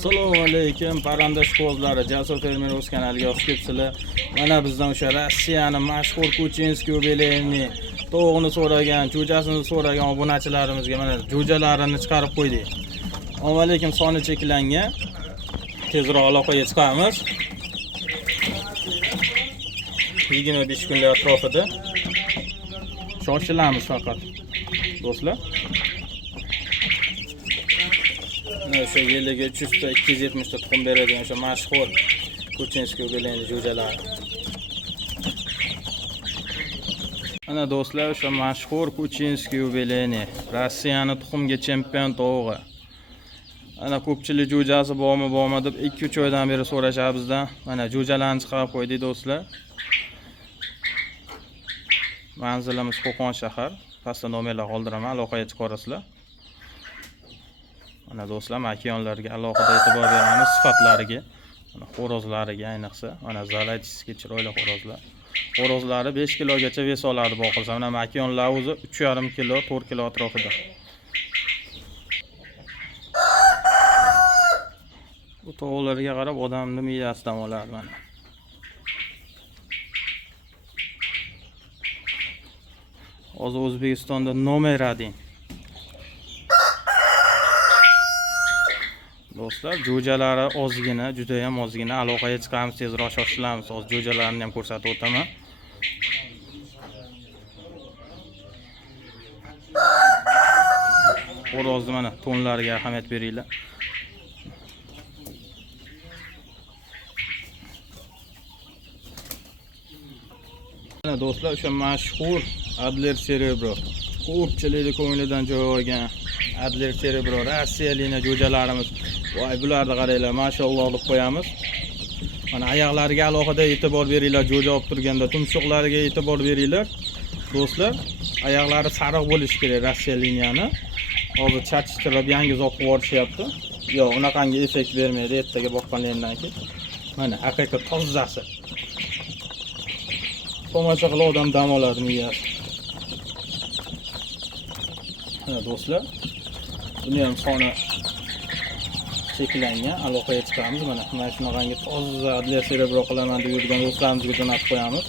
Assalomu alaykum parandash qo'zlari, Jasur fermer o'z kanaliga xush kelibsizlar. Mana bizdan o'sha Rossiyaning mashhur Kuchinskiy yubileyini to'g'ini so'ragan, jo'jasini so'ragan obunachilarimizga mana jo'jalarini chiqarib qo'ydik. Assalomu alaykum, soni cheklangan. Tezroq aloqaga chiqamiz. 25 kunlar atrofida. Shoshilamiz faqat. Do'stlar. O'sha yiliga 300 ta 270 ta tuxum beradigan o'sha mashhur Kuchinskiy yubileyni jo'jalari. Ana do'stlar, o'sha mashhur Kuchinskiy yubileyni Rossiyaning tuxumga chempion to'g'i. Ana ko'pchilik jo'jasi bormi deb 2-3 oydan beri so'rashadi bizdan. Mana jo'jalarni chiqarib qo'ydik do'stlar. Manzilimiz Qo'qon shahar. Pastda nomerlar qoldiraman, aloqaga chiqarasizlar. Mana do'stlar, makiyonlarga alohida e'tibor beramiz, sifatlariga. Mana xo'rozlariga ayniqsa, mana zalatiskiy chiroyli xo'rozlar. Xo'rozlari 5 kilogacha ves oladi boqilsa. Mana makiyonlar o'zi 3,5 kilo, 4 kilo atrofida. Bu tovuqlarga qarab odamning miyasidan oladi mana. Hozir O'zbekistonda nomer 1. Do'stlar, jo'jalari ozgina, juda ham ozgina, aloqaga chiqamiz, tezroq shoshilamiz. Hozir jo'jalarini ham ko'rsatib o'taman. Xo'rozni mana tonlariga ahamiyat beringlar. Mana do'stlar, o'sha mashhur Adler Cerebro, ko'pchilikning ko'nglidan joy olgan Adler Cerebro Rossiyalik jo'jalarimiz. Voy, bularni qaranglar, mashalloh deb qo'yamiz. Mana oyoqlariga alohida e'tibor beringlar, jo'ja olib turganda tumshuqlariga e'tibor beringlar. Do'stlar, oyoqlari sariq bo'lishi kerak Rossiyalikni. Hozir chachishtirib yangi zot qo'yishyapti. Yo'q, unaqangi effekt bermaydi ertaga boqqanlardan keyin. Mana haqiqiy tozasi. Tomosha qilib odam dam oladi miyasi. Mana do'stlar, buni ham soni cheklangan, aloqaga chiqamiz. Mana shunaqangi toza Adler Cerebro qilaman deb yurgan do'stlarimizga jo'natib qo'yamiz.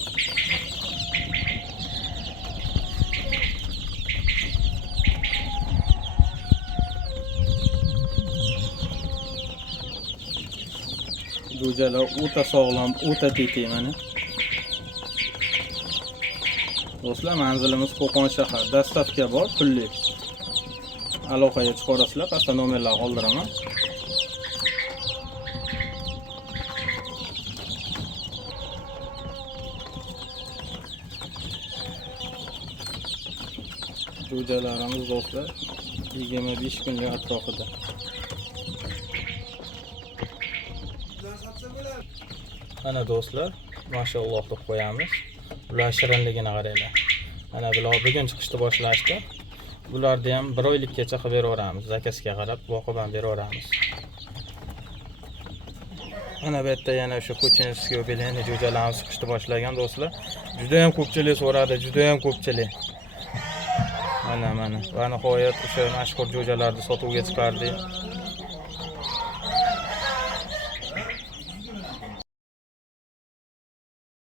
Jo'jalar o'ta sog'lom, o'ta tetik mana. Do'stlar, manzilimiz Qo'qon shahar. Dastavka bor, pulli. Aloqaga chiqarasizlar, pastda nomerlar qoldiraman. Jo'jalarimiz do'stlar 25 kunlik atrofida. Mana do'stlar, mashalloh deb qo'yamiz. Ular shirinligini qaranglar. Mana bular bugun chiqishni boshlashdi. Bularni ham 1 oylikgacha qilib beraveramiz. Zakasiga qarab boqib ham beraveramiz. Mana bu yerda yana o'sha Kuchinskiy yubileyni jo'jalarimiz chiqishni boshlagan do'stlar. Juda ham ko'pchilik so'radi, juda ham ko'pchilik. Mana va nihoyat o'sha mashhur jo'jalarni sotuvga chiqardik.